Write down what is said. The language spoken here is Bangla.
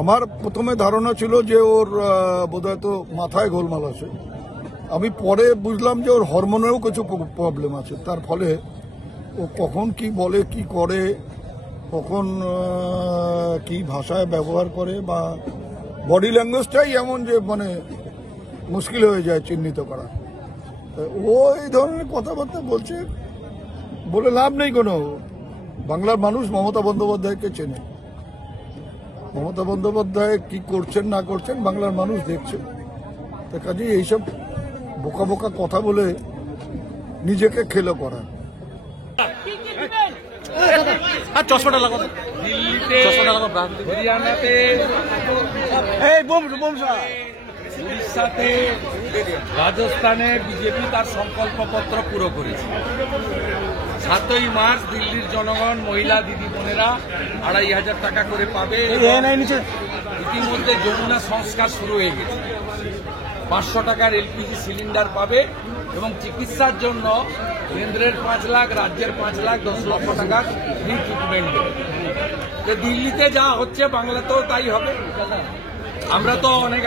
আমার প্রথমে ধারণা ছিল যে ওর বোধহয় তো মাথায় গোলমাল আছে। আমি পরে বুঝলাম যে ওর হরমোনেও কিছু প্রবলেম আছে, তার ফলে ও কখন কি বলে, কি করে, কখন কি ভাষায় ব্যবহার করে বা বডি ল্যাঙ্গুয়েজটাই এমন যে মানে মুশকিল হয়ে যায় চিহ্নিত করা। ও এই ধরনের কথাবার্তা বলছে, বলে লাভ নেই কোনো। বাংলার মানুষ মমতা বন্দ্যোপাধ্যায়কে চেনে। মমতা বন্দ্যোপাধ্যায় কি করছেন না করছেন বাংলার মানুষ দেখছে। তার কাজে এইসব বোকা বোকা কথা বলে নিজেকে খেলো করা। দিল্লিতে, হরিয়ানাতে, উড়িষ্যাতে, রাজস্থানে বিজেপি তার সংকল্পপত্র পুরো করেছে। 7ই মার্চ দিল্লির জনগণ, মহিলা দিদি বোনেরা 2500 টাকা করে পাবে। ইতিমধ্যে যমুনা সংস্কার শুরু হয়ে গেছে। 500 টাকার এলপিজি সিলিন্ডার পাবে এবং চিকিৎসার জন্য কেন্দ্রের 5 লাখ, রাজ্যের 5 লাখ, 10 লক্ষ টাকার ফ্রি ট্রিটমেন্ট দেবে। দিল্লিতে যা হচ্ছে বাংলাতেও তাই হবে। আমরা তো অনেক